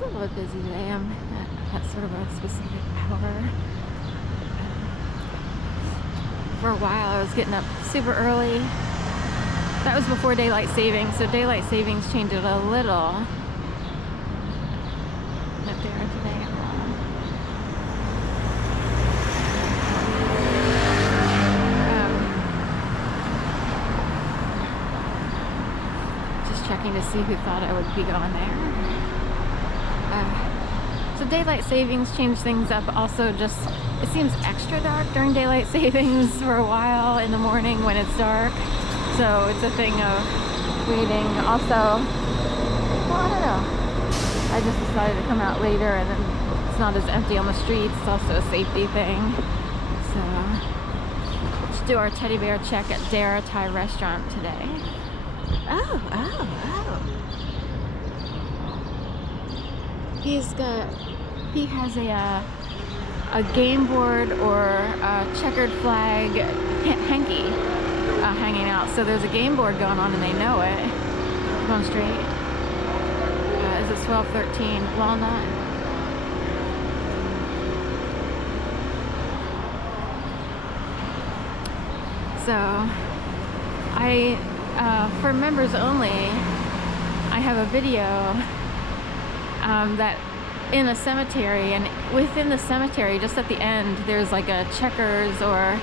It's a little bit busy today. I'm at sort of a specific hour. For a while I was getting up super early. That was before daylight savings, so daylight savings changed it a little. Up there today. Just checking to see who thought I would be going there. So daylight savings changed things up. Also, just it seems extra dark during daylight savings for a while in the morning when it's dark. So it's a thing of waiting. Also, well, I don't know. I just decided to come out later, and then it's not as empty on the streets. It's also a safety thing. So let's do our teddy bear check at Dara Thai restaurant today. Oh. He has a game board or a checkered flag hanky hanging out. So there's a game board going on and they know it. Going straight. Is it 1213 Walnut? So for members only, I have a video that in a cemetery, and within the cemetery, just at the end, there's like a Checkers or a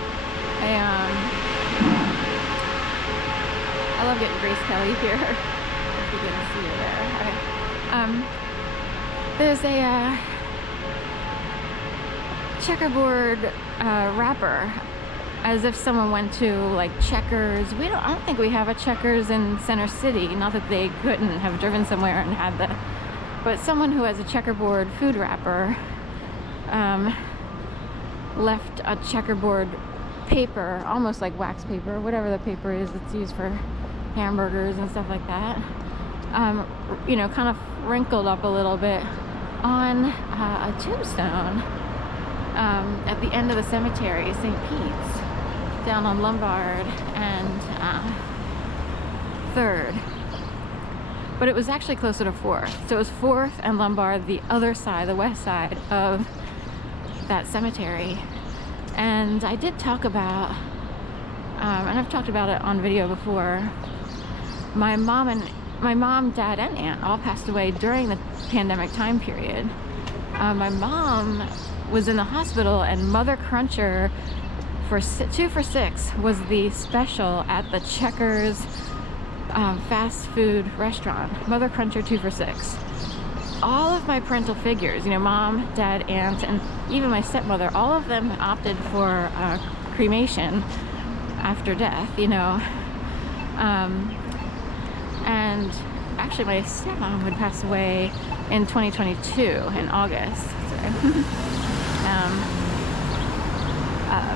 I love getting Grace Kelly here. If you didn't see her there. Okay. There's a checkerboard wrapper, as if someone went to like Checkers. I don't think we have a Checkers in Center City. Not that they couldn't have driven somewhere and had the. But someone who has a checkerboard food wrapper left a checkerboard paper, almost like wax paper, whatever the paper is that's used for hamburgers and stuff like that, kind of wrinkled up a little bit on a tombstone at the end of the cemetery, St. Pete's, down on Lombard and 3rd. But it was actually closer to 4th. So it was 4th and Lombard, the other side, the west side of that cemetery. And I did talk about, and I've talked about it on video before, my mom, dad, and aunt all passed away during the pandemic time period. My mom was in the hospital, and Mother Cruncher for 2 for $6 was the special at the Checkers fast food restaurant. Mother Cruncher 2 for $6. All of my parental figures, mom, dad, aunt, and even my stepmother, all of them opted for cremation after death, and actually my stepmom would pass away in 2022 in August.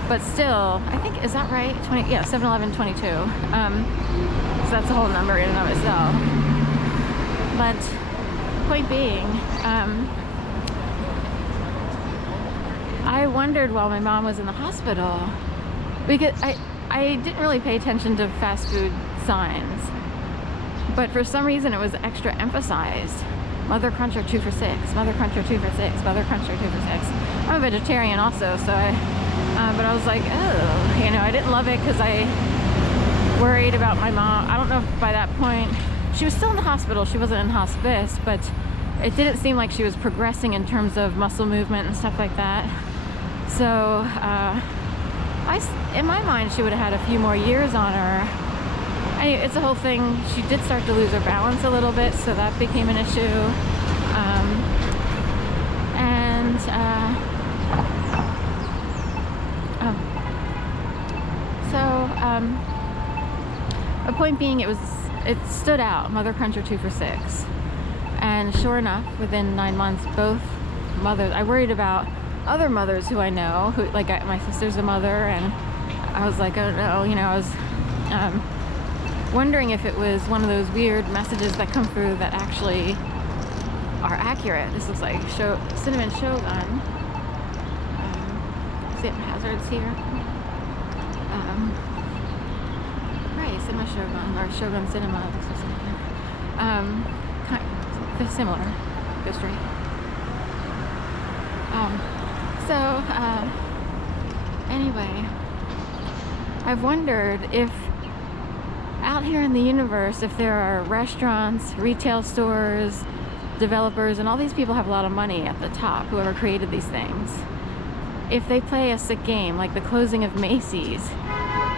But still, I think, is that right? 7/11/22. So that's a whole number in and of itself. But point being, I wondered while my mom was in the hospital, because I didn't really pay attention to fast food signs, but for some reason it was extra emphasized. Mother Cruncher 2 for $6, Mother Cruncher 2 for $6, Mother Cruncher 2 for $6. I'm a vegetarian also, so but I was like, oh, I didn't love it because I worried about my mom. I don't know if by that point, she was still in the hospital, she wasn't in hospice, but it didn't seem like she was progressing in terms of muscle movement and stuff like that. So in my mind, she would have had a few more years on her. Anyway, it's a whole thing. She did start to lose her balance a little bit, so that became an issue. The point being, it stood out, Mother Cruncher 2 for $6. And sure enough, within 9 months, both mothers, I worried about other mothers who I know, who, like my sister's a mother, and I was like, oh no, I was wondering if it was one of those weird messages that come through that actually are accurate. This looks like cinnamon shogun. See hazards here. Right, cinema shogun or shogun cinema. This is they're similar. Go straight. So, anyway, I've wondered if out here in the universe, if there are restaurants, retail stores, developers, and all these people have a lot of money at the top, whoever created these things. If they play a sick game, like the closing of Macy's,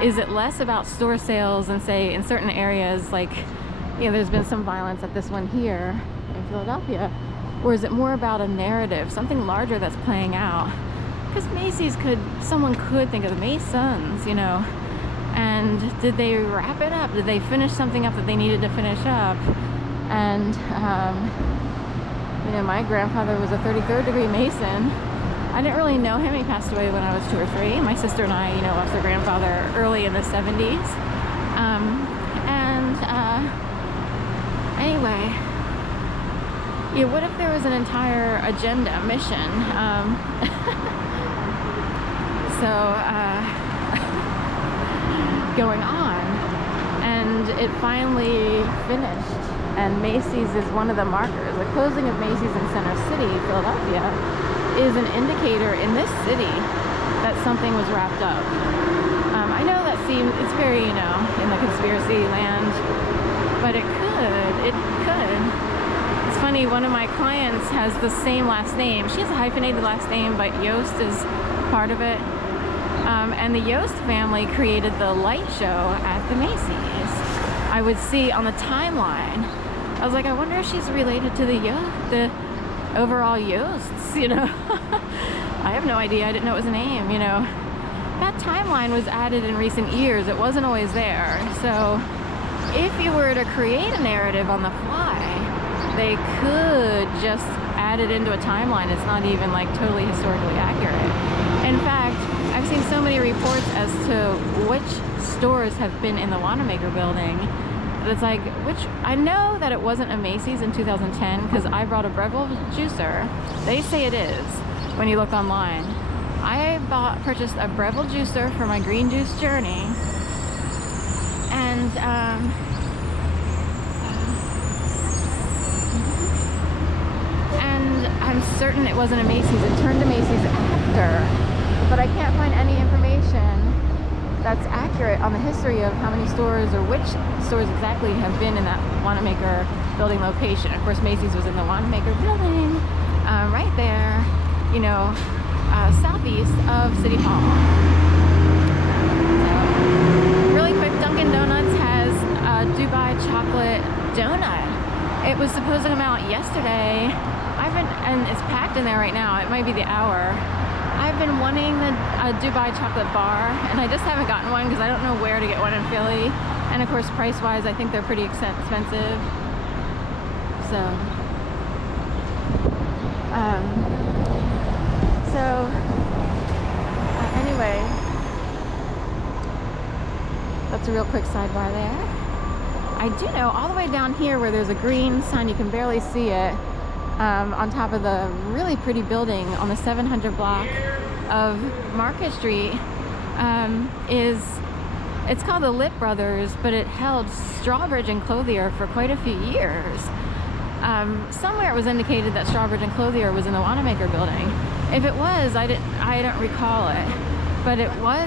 is it less about store sales and, say, in certain areas, like, you know, there's been some violence at this one here in Philadelphia, or is it more about a narrative, something larger that's playing out? Because Macy's someone could think of the Masons, you know, and did they wrap it up? Did they finish something up that they needed to finish up? And, you know, my grandfather was a 33rd degree Mason. I didn't really know him. He passed away when I was 2 or 3. My sister and I, you know, lost our grandfather early in the 70s. Anyway, yeah, what if there was an entire agenda, mission? Going on, and it finally finished, and Macy's is one of the markers. The closing of Macy's in Center City, Philadelphia, is an indicator in this city that something was wrapped up. I know that it's very, you know, in the conspiracy land, but it could. It's funny, one of my clients has the same last name. She has a hyphenated last name, but Yost is part of it. And the Yost family created the light show at the Macy's. I would see on the timeline. I was like, I wonder if she's related to the overall Yosts, you know. I have no idea. I didn't know it was a name, you know. That timeline was added in recent years. It wasn't always there. So if you were to create a narrative on the fly, they could just add it into a timeline. It's not even like totally historically accurate. In fact, I've seen so many reports as to which stores have been in the Wanamaker building. It's like, I know that it wasn't a Macy's in 2010 because I brought a Breville juicer. They say it is when you look online. I purchased a Breville juicer for my green juice journey, and I'm certain it wasn't a Macy's. It turned to Macy's after, but I can't find any information that's accurate on the history of how many stores or which stores exactly have been in that Wanamaker building location. Of course, Macy's was in the Wanamaker building, right there, you know, southeast of City Hall. So, really quick, Dunkin' Donuts has a Dubai chocolate donut. It was supposed to come out yesterday. And it's packed in there right now. It might be the hour. I've been wanting a Dubai chocolate bar, and I just haven't gotten one because I don't know where to get one in Philly. And of course, price-wise, I think they're pretty expensive. So, anyway, that's a real quick sidebar there. I do know all the way down here where there's a green sign, you can barely see it, on top of the really pretty building on the 700 block of Market Street, it's called the Litt Brothers, but it held Strawbridge and Clothier for quite a few years. Somewhere it was indicated that Strawbridge and Clothier was in the Wanamaker building. If it was, I don't recall it, but it was.